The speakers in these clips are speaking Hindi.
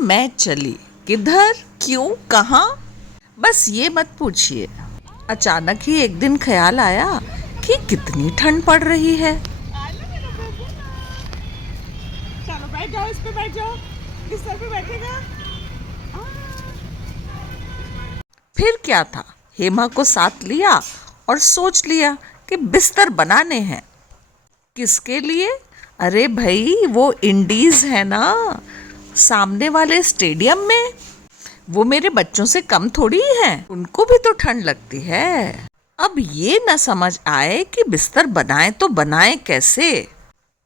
मैं चली। किधर, क्यों, कहाँ, बस ये मत पूछिए। अचानक ही एक दिन ख्याल आया कि कितनी ठंड पड़ रही है। चलो बैठ जाओ, इस पे बैठ जाओ, इस सर पे बैठेगा। फिर क्या था, हेमा को साथ लिया और सोच लिया कि बिस्तर बनाने हैं। किसके लिए? अरे भाई, वो इंडीज है ना, सामने वाले स्टेडियम में। वो मेरे बच्चों से कम थोड़ी हैं, उनको भी तो ठंड लगती है। अब ये न समझ आए कि बिस्तर बनाए तो बनाए कैसे।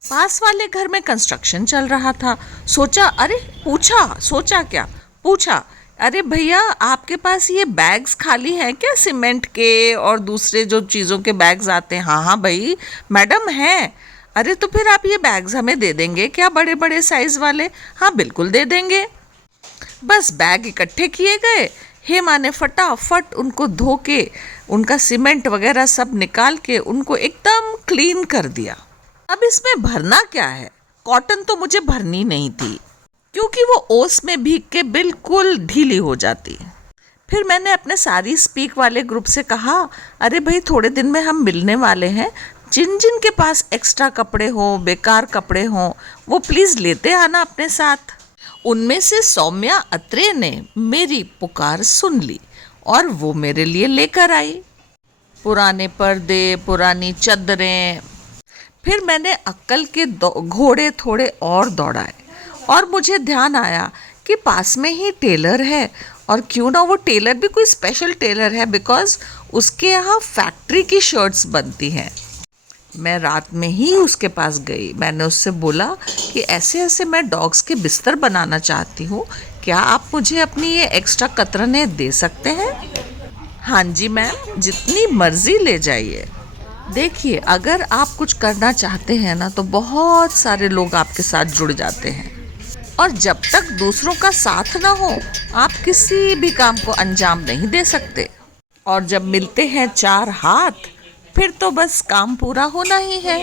पास वाले घर में कंस्ट्रक्शन चल रहा था। सोचा क्या, पूछा, अरे भैया आपके पास ये बैग्स खाली हैं क्या, सीमेंट के और दूसरे जो चीज़ों के बैग्स आते हैं? हाँ हाँ भाई मैडम हैं। अरे तो फिर आप ये बैग्स हमें दे देंगे क्या, बड़े बड़े साइज वाले? हाँ बिल्कुल दे देंगे। बस बैग इकट्ठे किए गए। हेमा ने फटाफट उनको धो के, उनका सीमेंट वगैरह सब निकाल के उनको एकदम क्लीन कर दिया। अब इसमें भरना क्या है? कॉटन तो मुझे भरनी नहीं थी, क्योंकि वो ओस में भीग के बिल्कुल ढीली हो जाती। फिर मैंने अपने सारी स्पीक वाले ग्रुप से कहा, अरे भाई थोड़े दिन में हम मिलने वाले हैं, जिन जिन के पास एक्स्ट्रा कपड़े हो, बेकार कपड़े हो, वो प्लीज़ लेते आना अपने साथ। उनमें से सौम्या अत्रे ने मेरी पुकार सुन ली और वो मेरे लिए लेकर आई पुराने पर्दे, पुरानी चादरें। फिर मैंने अक्कल के घोड़े थोड़े और दौड़ाए और मुझे ध्यान आया कि पास में ही टेलर है, और क्यों ना वो टेलर भी कोई स्पेशल टेलर है, बिकॉज़ उसके यहाँ फैक्ट्री की शर्ट्स बनती हैं। मैं रात में ही उसके पास गई। मैंने उससे बोला कि ऐसे ऐसे मैं डॉग्स के बिस्तर बनाना चाहती हूँ, क्या आप मुझे अपनी ये एक्स्ट्रा कतरने दे सकते हैं? हाँ जी मैम, जितनी मर्जी ले जाइए। देखिए, अगर आप कुछ करना चाहते हैं ना, तो बहुत सारे लोग आपके साथ जुड़ जाते हैं, और जब तक दूसरों का साथ ना हो आप किसी भी काम को अंजाम नहीं दे सकते। और जब मिलते हैं चार हाथ, फिर तो बस काम पूरा होना ही है।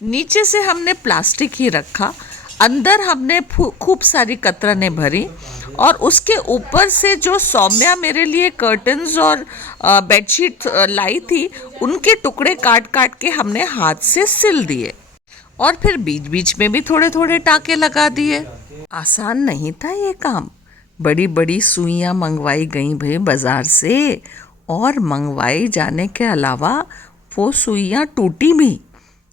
नीचे से हमने प्लास्टिक ही रखा, अंदर हमने खूब सारी कतरनें भरी, और उसके ऊपर से जो सौम्या मेरे लिए कर्टन्स और बेडशीट लाई थी, उनके टुकड़े काट काट के हमने हाथ से सिल दिए, और फिर बीच बीच में भी थोड़े थोड़े टाके लगा दिए। आसान नहीं था ये काम। बड़ी बड़ी सुइयां मंगवाई गई भाई बाजार से, और मंगवाई जाने के अलावा वो सुइयां टूटी भी।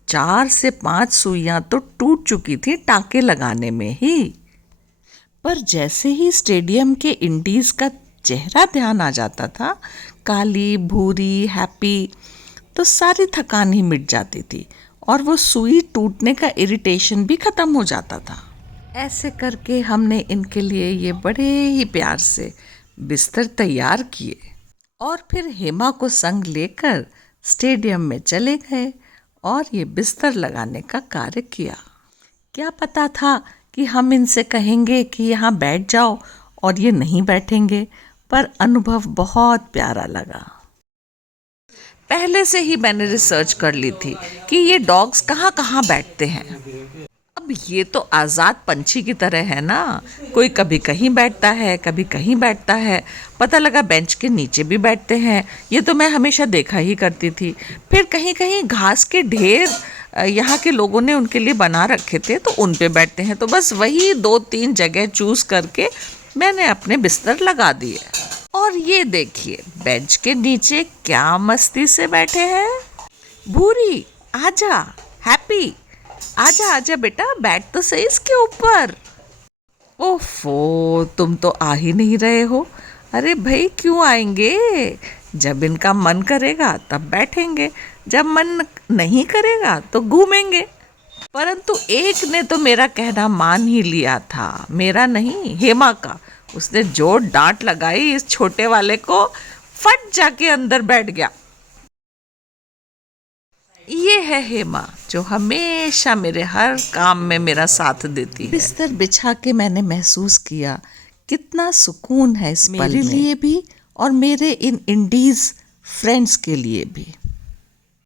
4 से 5 सुइयां तो टूट चुकी थी टाके लगाने में ही। पर जैसे ही स्टेडियम के इंडीज का चेहरा ध्यान आ जाता था, काली भूरी हैप्पी, तो सारी थकान ही मिट जाती थी, और वो सुई टूटने का इरिटेशन भी खत्म हो जाता था। ऐसे करके हमने इनके लिए ये बड़े ही प्यार से बिस्तर तैयार किए, और फिर हेमा को संग लेकर स्टेडियम में चले गए और ये बिस्तर लगाने का कार्य किया। क्या पता था कि हम इनसे कहेंगे कि यहाँ बैठ जाओ और ये नहीं बैठेंगे, पर अनुभव बहुत प्यारा लगा। पहले से ही मैंने रिसर्च कर ली थी कि ये डॉग्स कहाँ कहाँ बैठते हैं। अब ये तो आज़ाद पंछी की तरह है ना, कोई कभी कहीं बैठता है, कभी कहीं बैठता है। पता लगा बेंच के नीचे भी बैठते हैं, ये तो मैं हमेशा देखा ही करती थी। फिर कहीं कहीं घास के ढेर यहाँ के लोगों ने उनके लिए बना रखे थे, तो उन पे बैठते हैं। तो बस वही 2-3 जगह चूज करके मैंने अपने बिस्तर लगा दिए। और ये देखिए, बेंच के नीचे क्या मस्ती से बैठे हैं। भूरी, आजा। हैप्पी, आजा आजा बेटा, बैठ तो सही इसके ऊपर। ओफो, तुम तो आ ही नहीं रहे हो। अरे भाई क्यों आएंगे? जब इनका मन करेगा तब बैठेंगे, जब मन नहीं करेगा तो घूमेंगे। परंतु एक ने तो मेरा कहना मान ही लिया था, मेरा नहीं, हेमा का। उसने जो डांट लगाई इस छोटे वाले को, फट जाके अंदर बैठ गया। ये है हेमा, जो हमेशा मेरे हर काम में मेरा साथ देती है। बिस्तर बिछा के मैंने महसूस किया कितना सुकून है इस पल में, मेरे लिए भी और मेरे इन इंडीज फ्रेंड्स के लिए भी।